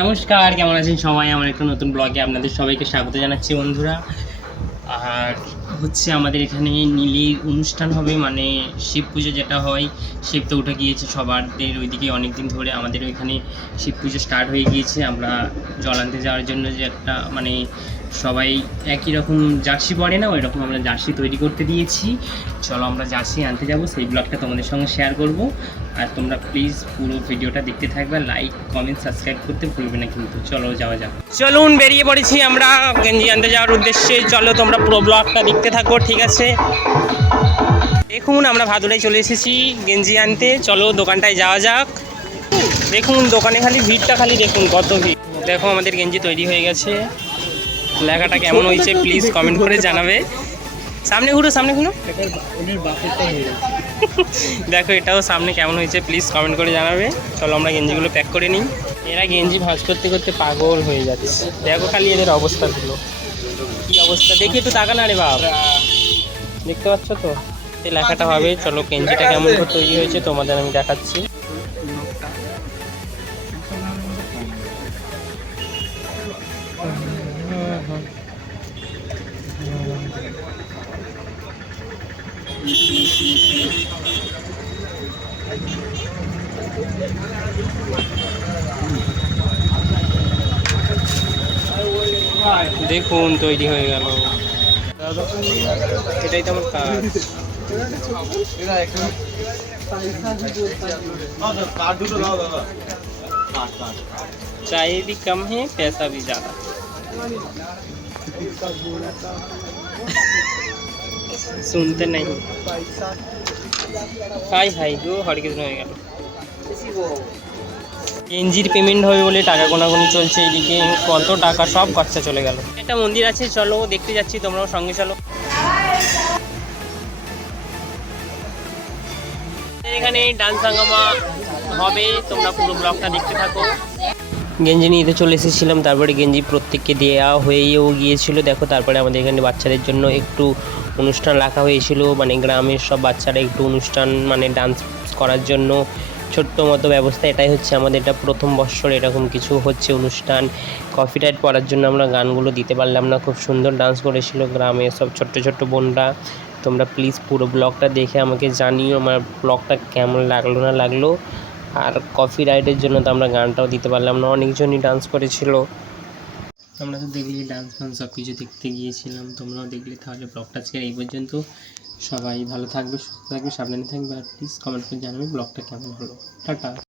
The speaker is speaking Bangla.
নমস্কার, কেমন আছেন সবাই? আমার একটা নতুন ব্লগে আপনাদের সবাইকে স্বাগত জানাচ্ছি বন্ধুরা। আর হচ্ছে আমাদের এখানে নীলির অনুষ্ঠান হবে মানে শিব পুজো যেটা হয়, শিব তো উঠে গিয়েছে সবারদের ওইদিকে অনেক দিন ধরে আমাদের ওইখানে শিব পুজো স্টার্ট হয়ে গিয়েছে। আমরা জল আনতে যাওয়ার জন্য যে একটা মানে সবাই একই রকম জার্সি পরে না ওই রকম আমরা জার্সি তৈরি করতে দিয়েছি। চলো আমরা জার্সি আনতে যাব, সেই ব্লগটা তোমাদের সঙ্গে শেয়ার করব। আর তোমরা প্লিজ পুরো ভিডিওটা দেখতে থাকবে লাইক কমেন্ট সাবস্ক্রাইব করতে ভুলবে না কিন্তু। চলো যাওয়া যাক। চলুন বেরিয়ে পড়েছি আমরা গেঞ্জি আনতে যাওয়ার উদ্দেশ্যে। চলো তোমরা পুরো ব্লগটা দেখতে থাকো, ঠিক আছে? দেখুন, আমরা ভাদুরাই চলে এসেছি গেঞ্জি আনতে। চলো দোকানটায় যাওয়া যাক। দেখুন, দোকানে খালি ভিড়টা খালি দেখুন, কত ভিড়। দেখো, আমাদের গেঞ্জি তৈরি হয়ে গেছে। লেখাটা কেমন হয়েছে প্লিজ কমেন্ট করে জানাবে। সামনে ঘুরো সামনে ঘুরো। দেখো, এটাও সামনে কেমন হয়েছে প্লিজ কমেন্ট করে জানাবে। চলো, আমরা গেঞ্জিগুলো প্যাক করে নিই। এরা গেঞ্জি ভাঁজ করতে করতে পাগল হয়ে যাচ্ছে। দেখো খালি এদের অবস্থাগুলো। কি অবস্থা? দেখি একটু টাকা না রে বাপ। দেখতে পাচ্ছ তো? লেখাটা হবে, চলো, গেঞ্জিটা কেমন করে তৈরি হয়েছে, তোমাদের আমি দেখাচ্ছি। দেখুন তৈরি হয়ে গেল এটাই তো আমার কাজ चाय भी कम है पैसा भी ज़्यादा सुनते नहीं হাই হাই গো হরকৃষ্ণ হয়ে গেল এনজির পেমেন্ট হবে বলে টাকা গোনাগুনি চলছে এইদিকে কত টাকা সব খরচা চলে গেল একটা মন্দির আছে চলো দেখতে যাচ্ছি তোমরাও সঙ্গে চলো এখানে ডান্স হাঙ্গামা হবে তোমরা পুরো ব্লগটা দেখতে থাকো গেঞ্জি নিতে চলে এসেছিলাম, তারপরে গেঞ্জি প্রত্যেককে দেওয়া হয়েও গিয়েছিল। দেখো, তারপরে আমাদের এখানে বাচ্চাদের জন্য একটু অনুষ্ঠান রাখা হয়েছিল মানে গ্রামের সব বাচ্চারা একটু অনুষ্ঠান মানে ডান্স করার জন্য। ছোট্ট মতো ব্যবস্থা, এটাই হচ্ছে আমাদের, এটা প্রথম বৎসর এরকম কিছু হচ্ছে অনুষ্ঠান। কফি টাইট পড়ার জন্য আমরা গানগুলো দিতে পারলাম না, খুব সুন্দর ডান্স করেছিল গ্রামে সব ছোট্ট ছোট্ট বোনরা। তোমরা প্লিজ পুরো ব্লগটা দেখে আমাকে জানিও, আমার ব্লগটা কেমন লাগল না লাগল। আর কফি রাইডের জন্য তো আমরা গানটাও দিতে পারলাম না। অনেকজনই ডান্স করেছিল। আমরা তো দেখলি ডান্স ফান্স সব কিছু দেখতে গিয়েছিলাম। তোমরাও দেখলে তাহলে ব্লগটা আজকে এই পর্যন্ত। সবাই ভালো থাকবে, সুস্থ থাকবে, সাবধানে থাকবে। আর প্লিজ কমেন্ট করে জানাবে ব্লগটা কেমন হলো। টাটা।